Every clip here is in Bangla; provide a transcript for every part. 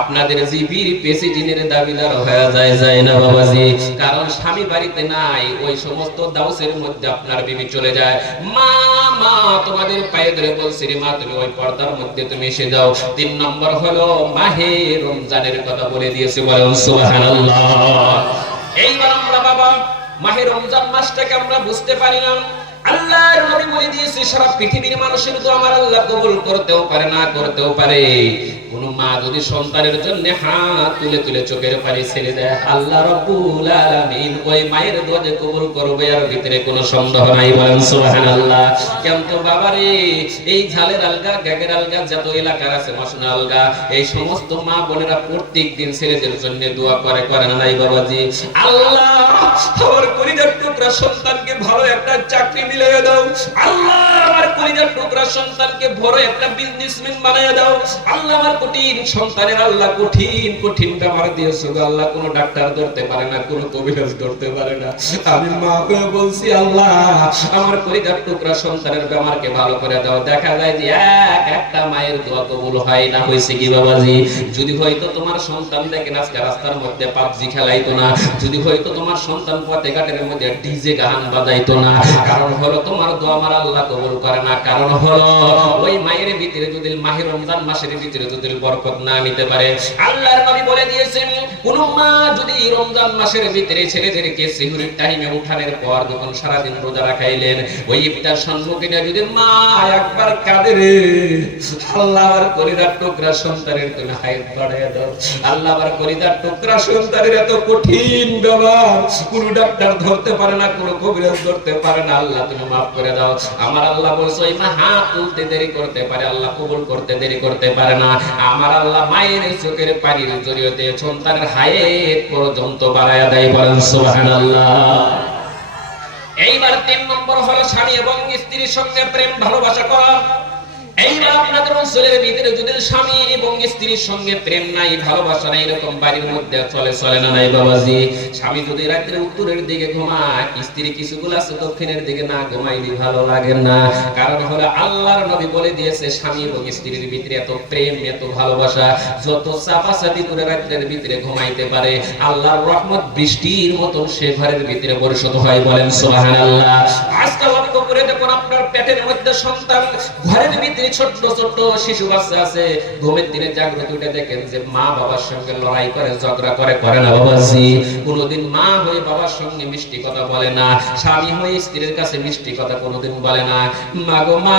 আপনাদের জিপির প্রেসিডেন্টের দাবিদার হয়ে যায় যায় না বাবাজি। কারণ স্বামী বাড়িতে নাই, ওই সমস্ত দাউসের মধ্যে আপনার বিবি চলে যায়। মা মা, তোমাদের পায়ে ধরে বলছি মা, তুমি ওই পর্দার মধ্যে তুমি এসে যাও। তিন নম্বর হলো, মাহে রমজানের কথা বলে দিয়েছে বলেন, সুবহানাল্লাহ। এইবার আমরা বাবা, মাহে রমজান মাসটাকে আমরা বুঝতে পারি না সারা পৃথিবীর মানুষের তো আমার আল্লাহ কবুল করতেও পারে, না করতেও পারে। মা যদি সন্তানের জন্য হাত তুলে তুলে চোখের ছেড়ে দেয়, আল্লাহ রব্বুল আলামিন ওই মায়ের কবুল করবে, আর ভিতরে কোনো সন্দেহ নাই বলেন সুবহানাল্লাহ। এই ঝালের আলগা, গ্যাগের আলগা, যত এলাকার আছে মাসুনা আলগা, এই সমস্ত মা বোনেরা প্রত্যেক দিন ছেলেদের জন্য দোয়া করে করে না নাই বাবাজি? আল্লাহ, আমার কলিজার টুকরা সন্তানকে ভালো একটা চাকরি মিলিয়ে দাও। আল্লাহ ভালো করে দাও। দেখা যায় যে এক একটা মায়ের দোয়া কবুল হয় না। হয়েছে কি বাবাজি? যদি হয়তো তোমার সন্তান আজকে রাস্তার মধ্যে পাবজি খেলাইতো না। যদি হয়তো তোমার সন্তান পথে ঘাটের মধ্যে ডিজে গান বাজাইতো না। কারণ হলো তোমার দোয়া আমার আল্লাহ কবুল করে না। কারণ হলো, ওই মায়ের ভিতরে যদি মাহে রমজান মাসের ভিতরে যদি বরকত না নিতে পারে, আল্লাহর নবী বলে দিয়েছেন, কোন মা যদি রমজান মাসের ভিতরে ছেলেদেরকে সিহুরির টাইমে উঠানের পর যখন সারাদিন রোজা রাখাইলেন, ওই ইফতার সম্মুখে নিয়ে যদি মা একবার কাঁদে রে, আল্লাহ আর টুকরা সন্তানের তুমি হাইট বাড়াইয়া দাও আল্লাহ আর কলিদার টুকরা সন্তানের এত কঠিন ব্যবহার, কোনো ডাক্তার ধরতে পারে না, কোনো কবিরাজ ধরতে পারে না। আল্লাহ তুমি মাফ করে দাও। আমার আল্লাহ বলছে এই মা হাত তুলতে দেরি করতে পারে, আল্লাহ কবুল করতে দেরি করতে পারে না। আমার আল্লাহ মায়ের চোখের পানির জড়িয়ে সন্তানের হায়ে পর্যন্ত বাড়াইয়া দেয় বলেন, সুবহানাল্লাহ। এইবার তিন নম্বর হলো স্বামী এবং স্ত্রীর সঙ্গে প্রেম, ভালোবাসা করা। আপনাদের অঞ্চলের ভিতরে যদি স্বামী এবং স্ত্রীর সঙ্গে প্রেম নাই, ভালোবাসা নাই, এরকম বাড়ির মধ্যে চলে চলে না নাই বাবাজি। স্বামী যদি রাত্রে উত্তরের দিকে ঘুমায়, স্ত্রী আছে দক্ষিণের দিকে না ঘুমাইলে ভালো লাগে না। কারণ হলো আল্লাহর নবী বলে দিয়েছে, স্বামী এবং স্ত্রীর ভিতরে এত প্রেম, এত ভালোবাসা, যত চাপাচাপি করে রাত্রের ভিতরে ঘুমাইতে পারে, আল্লাহর রহমত বৃষ্টির মতন সে ঘরের ভিতরে পরিশোধ হয় বলেন সুবহানাল্লাহ। আজকাল লক্ষ্য করে দেখুন আপনার পেটের মধ্যে সন্তান ঘরের ভিতরে ছোট্ট ছোট্ট শিশু বাচ্চা আছে, ঘুমের দিনে জাগ্রত উঠে দেখেন যে মা বাবার সঙ্গে লড়াই করে, ঝগড়া করে করে না বাবাজি। কোনোদিন মা হয়ে বাবার সঙ্গে মিষ্টি কথা বলে না, স্বামী হয়ে স্ত্রীর কাছে মিষ্টি কথা কোনোদিন বলে না। মা গো মা,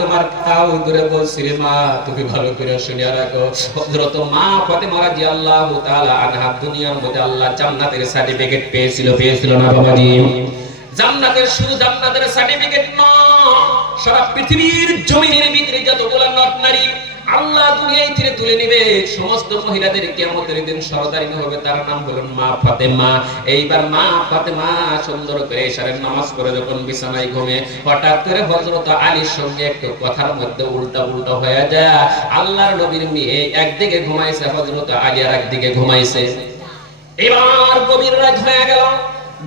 তোমার কাউ দূরে বলছি রে মা, তুমি ভালো করে শুনিয়া রাখো। হযরত মা ফাতেমা রাদিয়াল্লাহু তাআলা আনহা দুনিয়ার মধ্যে আল্লাহ জান্নাতের সার্টিফিকেট পেয়েছিল পেয়েছিল না বাবাজি? জান্নাতের শুধু জান্নাতের সার্টিফিকেট নয়। সারা পৃথিবীর জমিনের ভিতরে যতগুলো নট নারী আল্লাহ দুনিয়ায় থেকে তুলে নেবে, সমস্ত মহিলাদের কিয়ামতের দিন সরদারিন হবে। তার নাম হলো মা ফাতেমা। এইবার মা ফাতেমা সুন্দর করে এশারের নামাজ পড়ে যখন বিছানায় ঘুমে, হঠাৎ করে হযরত আলীর সঙ্গে একটু কথার মধ্যে উল্টা উল্টা হয়ে যায়। আল্লাহর নবীর মেয়ে একদিকে ঘুমাইছে, হযরত আলী আর একদিকে ঘুমাইছে। এবার গভীর রাত হয়ে গেল।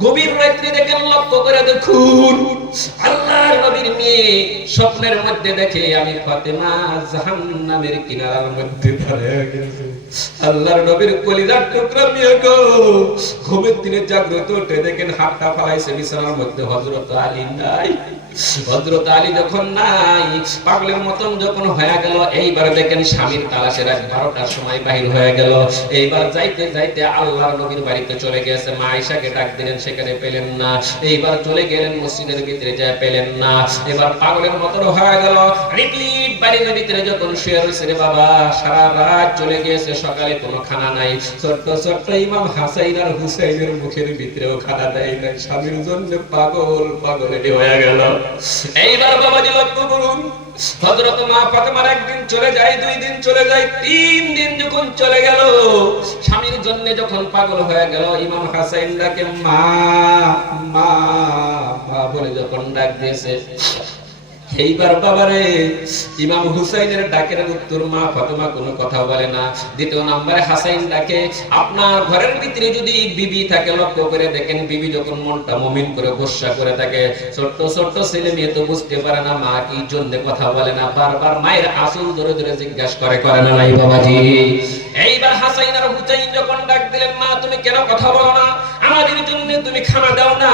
গভীর রাত্রি দেখেন লক্ষ্য করে দেখুন, আল্লাহর নবীর মেয়ে স্বপ্নের মধ্যে দেখে আমি ফাতেমা জাহান্নামের কিনারার মধ্যে দাঁড়িয়ে গেছি। আল্লাহর নবীর কলিজার টুকরা মেয়ে গো। ঘুমের দিনে জাগ্রত উঠে দেখেন হাতটা ফালাইছে বিছানার মধ্যে। হযরত আলী নাই। হযরত আলী যখন নাই, পাগলের মতন যখন হয়ে গেল, এইবার দেখেন স্বামীর তালাশে রাত বারোটার সময় বাহির হয়ে গেল। এইবার যাইতে যাইতে আল্লাহর নবীর বাড়িতে চলে গেছে। মা আয়েশাকে ডাক দিলেন, সেখানে পেলেন না। এইবার চলে গেলেন মসজিদের ভিতরে, যায় পেলেন না। এবার পাগলের মতন হয়ে গেল। রিপিট বাড়ির ভিতরে যখন শুয়ে রয়েছে রে বাবা, সারা রাত চলে গিয়েছে, সকালে কোনো খানা নাই। ছোট্ট ছোট্ট ইমাম হাসাইন আর হুসাইনের মুখের ভিতরেও খানা দেয় নাই। স্বামীর জন্য পাগল পাগল এটি হয়ে গেল। এইবার বাবাজি লক্ষ্য করুন হয়ে মা, বলে যখন ডাক দিয়েছে। এইবার বাবারে, ইমাম হুসাইনের ডাকের উত্তর মা ফাতেমা কোনো কথা বলে না। দ্বিতীয় নাম্বারে হাসাইন ডাকে, আপনার ঘরের ভিতরে যদি বিবি থাকে, লক্ষ্য করে দেখেন, বিবি যখন মনটা মমিন করে গোসা করে থাকে। ছোট্ট ছোট্ট ছেলে মেয়ে তো বুঝতে পারে না, মা কি জন্য কথা বলে না, বারবার মায়ের আসল ধরে ধরে জিজ্ঞাসা করে করে না নাই বাবাজি? এইবার হাসাইন আর হুসাইন যখন ডাক দিলেন, মা, তুমি কেন কথা বলো না? আমাদের জন্য তুমি খানা দাও না।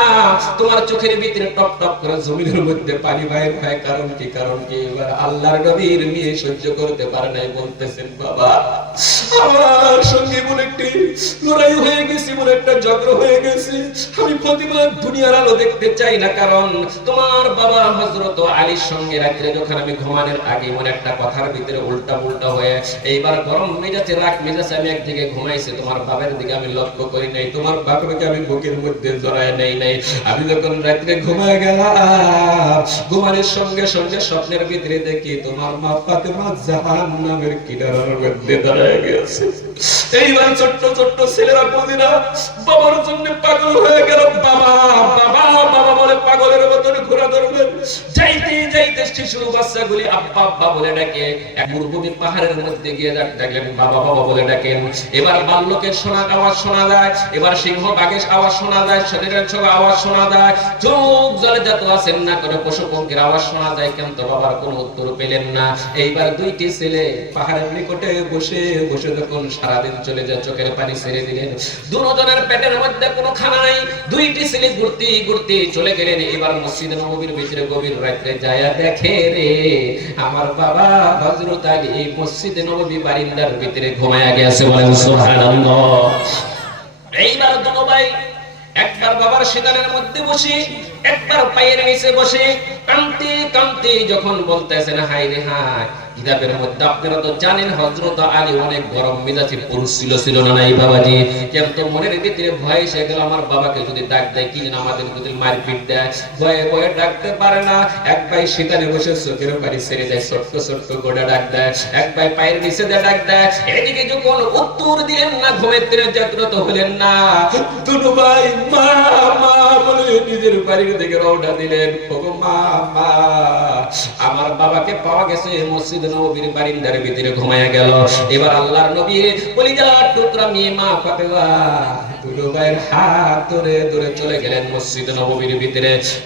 তোমার চোখের ভিতরে টপ টপ করে জমিনের মধ্যে পানি বাইর হয়। কারণ কি? কারণ কি? এবার আল্লাহর নবীর মেয়ে সহ্য করতে পারে নাই বলতেছেন বাবা। আমার সঙ্গে মনে একটি লড়াই হয়ে গেছে একটা হয়ে গেছে। আমি প্রতিমা দুনিয়ার আলো দেখতে চাই না, কারণ তোমার বাবা হযরত আলীর সঙ্গে যখন আমি ঘুমানোর আগে একটা কথার ভিতরে উল্টা হয়ে, এইবার গরম মেজাজে মেজাজে আমি একদিকে ঘুমাইছি, তোমার বাবার দিকে আমি লক্ষ্য করি নাই, তোমার বাবাকে আমি বুকের মধ্যে জড়ায় নেই নাই। আমি যখন রাত্রে ঘুমায় গেলাম, ঘুমানোর সঙ্গে সঙ্গে স্বপ্নের ভিতরে দেখি তোমার মা ফাতেমা জাহান নামের কিনারার মধ্যে দাঁড়ায় গেছে। এইবার ছোট্ট ছোট্ট ছেলেরা বাবার জন্য পাগল হয়ে গেল। বাবা বাবা বাবা বলে পাগলের মতন ঘোরা যাইতে যাইতে শিশু আব্বা আব্বা বলে ডাকে। এক পাহাড়ের মধ্যে গিয়ে বাবা বাবা বলে ডাকেন। এবার বাল্যকের শোনা আওয়াজ শোনা যায়, এবার সিংহ বাঘের আওয়াজ শোনা যায়, শরীরের ছোট আওয়াজ শোনা যায়। চোখ জলে যত আছেন না কোনো পশু পঙ্খীর আওয়াজ শোনা যায়, কিন্তু বাবার কোনো উত্তর পেলেন না। এইবার দুইটি ছেলে পাহাড়ের নিকটে বসে বসে যখন সারাদিন চলে যায়, চোখের পানি ছেড়ে দিলেন দুজনের পেটের মধ্যে কোনো খানা নাই, দুইটি ছেলে ঘুরতে ঘুরতে চলে গেলেন এবার মসজিদ নবীর ভিতরে গভীর রাত্রে যায়া দেখে রে, আমার বাবা হযরত আলী এই মসজিদ নবী বারিন্দার ভিতরে ঘুমায়া গেছে বলেন, সুবহানাল্লাহ। এইবার দুনো ভাই, একবার বাবার সেদানের মধ্যে বসে, একবার পায়ের নিচে বসে, কান্তি কান্তি যখন বলতেছেন হাই রে হাই কিতাবের মধ্যে আপনারা তো জানেন আলী অনেক গরম পুরুষ ছিল ছিল না নাই বাবাজি? মনের ভিতরে ভয় এসে গেল, আমার বাবাকে যদি ডাক দেয়, কি আমাদের যদি দেয়? ভয়ে ভয়ে ডাকতে পারে না। এক সেখানে বসে চোখের ছেড়ে দেয়, ছোট্ট ছোট্ট গোড়া ডাক দেয়। এক পায়ের নিচে ডাক দেয়, এদিকে যখন উত্তর দিলেন না, ঘুমের তীরে জাগ্রত হলেন না। দুনু ভাই, মা মা, বলে নিজের বাড়ির দিকে রওনা দিলেন। মা মা, আমার বাবাকে পাওয়া গেছে মসজিদ নবীর বারিন্দার ভিতরে ঘুমায়া গেল। এবার আল্লাহর নবী কলিজার টুকরা মেয়ে মা ফাতেমা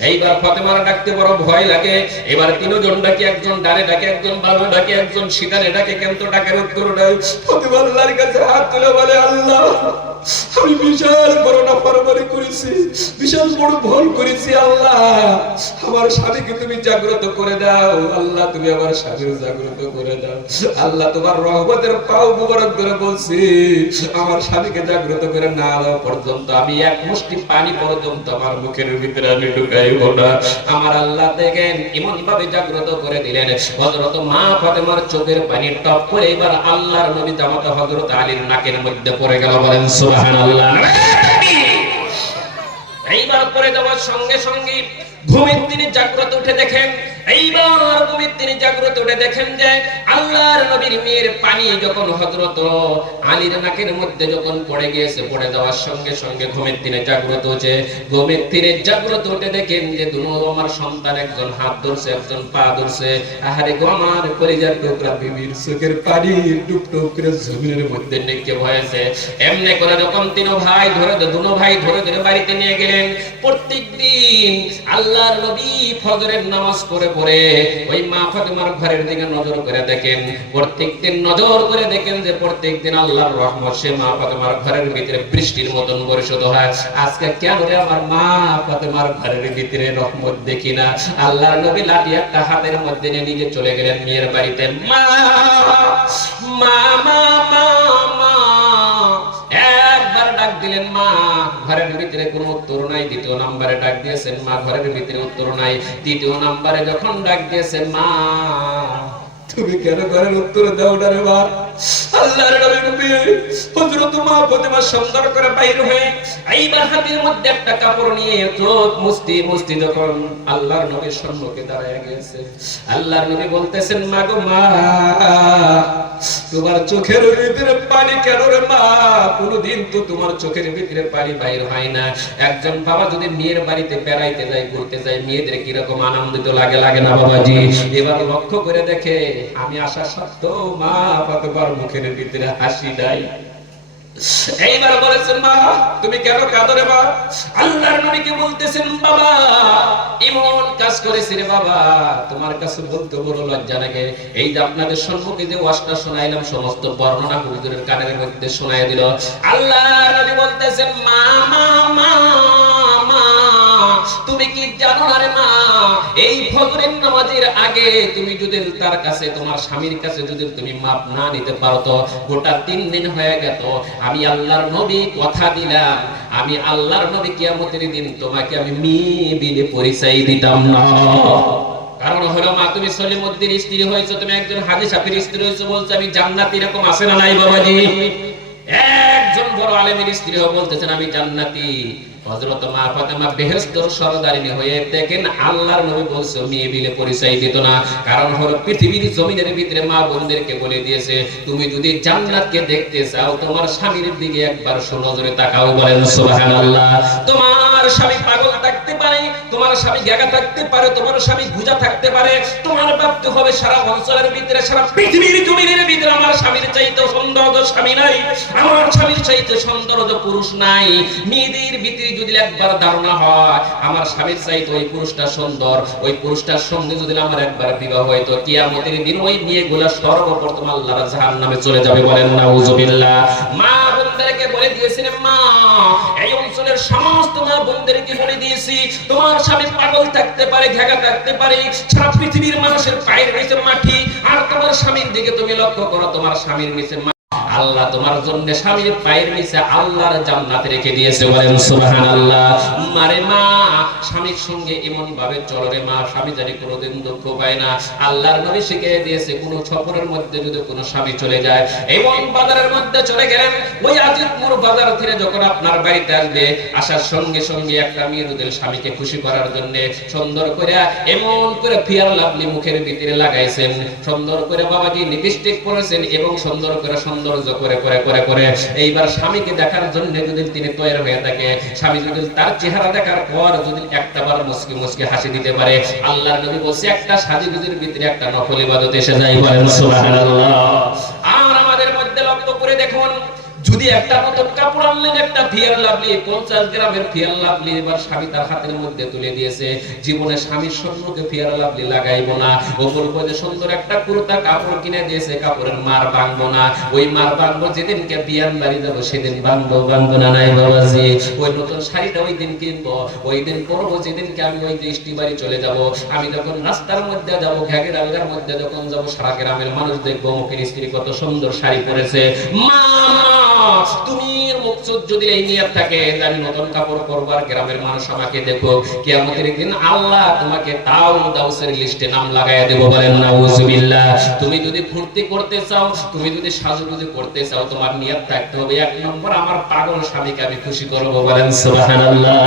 এইবার ফাতেমার ডাকতে বড় ভয় লাগে। এবার তিনজন ডাকে, একজন ডানে ডাকে, একজন বামে ডাকে, একজন সিদানে ডাকে কিন্তু ডাকের উত্তর নাই ফাতেমা আল্লাহর কাছে হাত তুলে বলে, আল্লাহ! আমি বিশাল বড় নাফরমানি করেছি, বিশাল বড় ভুল করেছি, আল্লাহ। আমার স্বামীকে তুমি জাগ্রত করে দাও। আল্লাহ, তুমি আমার স্বামীর জাগ্রত করে দাও। আল্লাহ, তোমার রহমতের পাও মুবারক করে বলছি, আমার স্বামীকে জাগ্রত করে না দেওয়া পর্যন্ত। আমি এক মুষ্টি পানি পর্যন্ত আমার মুখের ভিতরে আমি ঢুকাইব না। আমার আল্লাহ দেখেন এমন ভাবে জাগ্রত করে দিলেন। হযরত মা ফাতেমার চোখের পানি টপ করে এবার আল্লাহর নবী জামাতা হযরত আলীর নাকের মধ্যে পড়ে গেল বলেন এইবার পরে যাওয়ার সঙ্গে সঙ্গে ঘুমের তিনি জাগ্রত উঠে দেখেন এইবার ঘুমের তিনি জাগ্রত উঠে দেখেন যে আল্লাহর নবীর মেয়ের পানি যখন আলীর নাকের মধ্যে যখন পড়ে গিয়েছে, পড়ে যাওয়ার সঙ্গে সঙ্গে ঘুমের দিনে জাগ্রত ঘুমের দিনে জাগ্রত উঠে দেখেন যে আমার সন্তান একজন হাত ধরছে, একজন পা ধরছে। আহারে গো আমার টুকরা বিবির পানি করে জমিনের মধ্যে এমনি করে যখন তিন ভাই ধরে দুনো ভাই ধরে ধরে বাড়িতে নিয়ে গেলেন প্রত্যেক দিন আল্লাহর নবী ফজরের নামাজ পড়ে পড়ে ওই মা ফাতেমার ঘরের দিকে নজর করে দেখেন প্রত্যেক দিন নজর করে দেখেন যে প্রত্যেক দিন আল্লাহর রহমত সে মা ফাতেমার ঘরের ভিতরে বৃষ্টির মতন পরিশোধ হয়। আজকে কেন রে আমার মা ফাতেমার ঘরের ভিতরে রহমত দেখি না? আল্লাহর নবী লাঠি একটা হাতের মধ্যে নিয়ে নিজে চলে গেলেন মেয়ের বাড়িতে। মা মা মা মা মা। একবার ডাক দিলেন, মা, ঘরের ভিতরে কোনো উত্তর নাই। দ্বিতীয় নাম্বারে ডাক দিয়েছেন, মা, ঘরের ভিতরে উত্তর নাই। তৃতীয় নাম্বারে যখন ডাক দিয়েছেন, মা তুমি কেন ঘরের উত্তর দাও রে মা? আল্লাহর নবী হযরত মা সুন্দর করে বাইরে হয়ে এইবার হাতের মধ্যে একটা কাপড় নিয়ে চোখ মুষ্টি মুষ্টি যখন আল্লাহর নবীর সম্মুখে দাঁড়ায় গেছে আল্লাহর নবী বলতেছেন মা গো মা তোমার চোখের ভিতরে পানি কেন রে মা? কোনদিন তো তোমার চোখের ভিতরে পানি বাইর হয় না। একজন বাবা যদি মেয়ের বাড়িতে বেড়াইতে যায়, ঘুরতে যায়, মেয়েদের কীরকম আনন্দিত লাগে লাগে না বাবাজি? এবার লক্ষ্য করে দেখে, আমি আসা সত্ত্বেও মা কতবার মুখের ভিতরে হাসি নাই এইবার বলেছেন, মা, তুমি কেন কাঁদো মা? আল্লাহর নবীকে বলতেছেন, বাবা এমন কাজ করেছি রে বাবা। তোমার কাছে বলতে বড় লজ্জা লাগে। এই যে আপনাদের সম্মুখে যে ওয়াজটা শোনাইলাম, সমস্ত বর্ণনা হুজুরের কানের মধ্যে শোনাই দিল। আল্লাহ নবী বলতেছেন, মা মা মা মা তুমি কি জানো না মা, এই ফজরের নামাজের আগে তুমি যদি তার কাছে, তোমার স্বামীর কাছে যদি তুমি মাপ না নিতে পারো তো গোটা তিন দিন হয়ে গেল আমি আল্লাহর নবী কথা দিলাম, আমি আল্লাহর নবী কিয়ামতের দিন তোমাকে আমি মেয়ে বিলে পরিচয় দিতাম না। কারণ হলো মা, তুমি সলিমুদ্দিন স্ত্রী হয়েছো, তুমি একজন হাজি সাফির স্ত্রী হয়েছো, বলছো আমি জান্নাতি এরকম আছে না নাই বাবাজি। একজন বড় আলেমের স্ত্রী হয়ে বলতেছেন, আমি জান্নাতি। হযরত মা ফাতেমা বেহেশতের সরদারিনী হয়ে দেখেন আল্লাহর নবী বলছে, মেয়ে বিলে পরিচয় দিত না। কারণ হলো পৃথিবীর জমিনের ভিতরে মা বোনদেরকে বলে দিয়েছে, তুমি যদি জান্নাতকে দেখতে চাও, তোমার স্বামীর দিকে একবার সুনজরে তাকাও বলেন, সুবহানাল্লাহ। তোমার স্বামী পাগল থাকতে তোমার স্বামী গেগা থাকতে পারে, তোমার স্বামী গুজা থাকতে পারে, তোমার ভাবতে হবে সারা অঞ্চলের ভিতরে, সারা পৃথিবীর জমিনের ভিতরে আমার স্বামীর চাইতে সুন্দর স্বামী নাই, আমার স্বামীর চাইতে সুন্দর পুরুষ নাই। মেয়েদের ভিতরে যদি একবার ধারণা হয়, আমার স্বামীর চাইতে ওই পুরুষটা সুন্দর, ওই পুরুষটার সঙ্গে যদি আমার একবার বিবাহ হয়, তো কিয়ামতের দিন ওই মেয়েগুলা সর্বপ্রথম আল্লাহর জাহান্নামে চলে যাবে বলেন না উজুবিল্লাহ মা বোনদেরকে বলে দিয়েছিলেন, মা, এই সমস্ত মা বোনদেরকে বলে দিয়েছি। তোমার স্বামী পাগল থাকতে পারে, ঘেগা থাকতে পারে, সারা পৃথিবীর মানুষের পায়ের নিচে মাটি, আর তোমার স্বামীর দিকে তুমি লক্ষ্য করো, তোমার স্বামীর নিচে আল্লাহ তোমার জন্য স্বামীর পায়ের নিচে আল্লাহর জান্নাত রেখে দিয়েছে। বলেন, সুবহানাল্লাহ। মারে মা, স্বামীর সঙ্গে এমন ভাবে চলরে মা, স্বামী জানি কোনোদিন দুঃখ পায় না। আল্লাহর নবী শিখিয়ে দিয়েছে, কোন সফরের মধ্যে যদি কোনো স্বামী চলে যায় এবং বাজারের মধ্যে চলে গেলেন, ওই আজিতপুর বাজার থেকে যখন আপনার বাড়িতে আসবে, আসার সঙ্গে সঙ্গে একটা মেয়েদের স্বামীকে খুশি করার জন্য সুন্দর করে, এমন করে ফিয়ার লাভলি মুখের ভিতরে লাগাইছেন, সুন্দর করে বাবাজি লিপস্টিক পরেছেন এবং সুন্দর করে সৌন্দর্য করে করে করে করে। এইবার স্বামীকে দেখার জন্য যদি তিনি তৈরি হয়ে থাকে, স্বামী যদি তার চেহারা দেখার পর যদি একটা বার মুসকি মুসকি হাসি দিতে পারে, আল্লাহ নবী বলছে, একটা সাজিগুজির ভিতরে একটা নকল ইবাদত এসে যায় বলেন, সুবহানাল্লাহ আর আমাদের মধ্যে লক্ষ্য করে দেখুন যদি একটা নতুন কাপড় আনলেন, একটা ফিয়ার লাভলি পঞ্চাশ গ্রামের ফিয়ার লাভলি এবার স্বামী তার হাতের মধ্যে তুলে দিয়েছে। জীবনে স্বামীর সম্মুখে ফিয়ার লাভলি লাগাইবো না। ওপর পরে সুন্দর একটা কুর্তা কাপড় কিনে দিয়েছে, কাপড়ের মার ভাঙবো না। ওই মার ভাঙবো, যেদিনকে বিয়ান বাড়ি যাব, সেদিন ভাঙবো ভাঙবো না নাই বাবাজি। ওই নতুন শাড়িটা ওই দিন কিনবো, ওই দিন পরবো, যেদিনকে আমি ওই দৃষ্টি বাড়ি চলে যাব। আমি যখন রাস্তার মধ্যে যাব, ঘাগের আলগার মধ্যে যখন যাব, সারা গ্রামের মানুষ দেখব, মুখের স্ত্রী কত সুন্দর শাড়ি পরেছে। মা! তুমি মুকসুদ যদি এই নিয়ত থাকে আমি নতুন কাপড় পরবার গ্রামের মানুষ আমাকে দেখো কিয়ামতের দিন আল্লাহ তোমাকে তাও দাউসের লিস্টে নাম লাগায় দেবো বলেন, নাউজুবিল্লাহ। তুমি যদি ফুর্তি করতে চাও, তুমি যদি সাজুগুজি করতে চাও, তোমার নিয়ত থাকতে হবে। এক নম্বর, আমার পাগল স্বামীকে আমি খুশি করব বলেন, সুবহানাল্লাহ।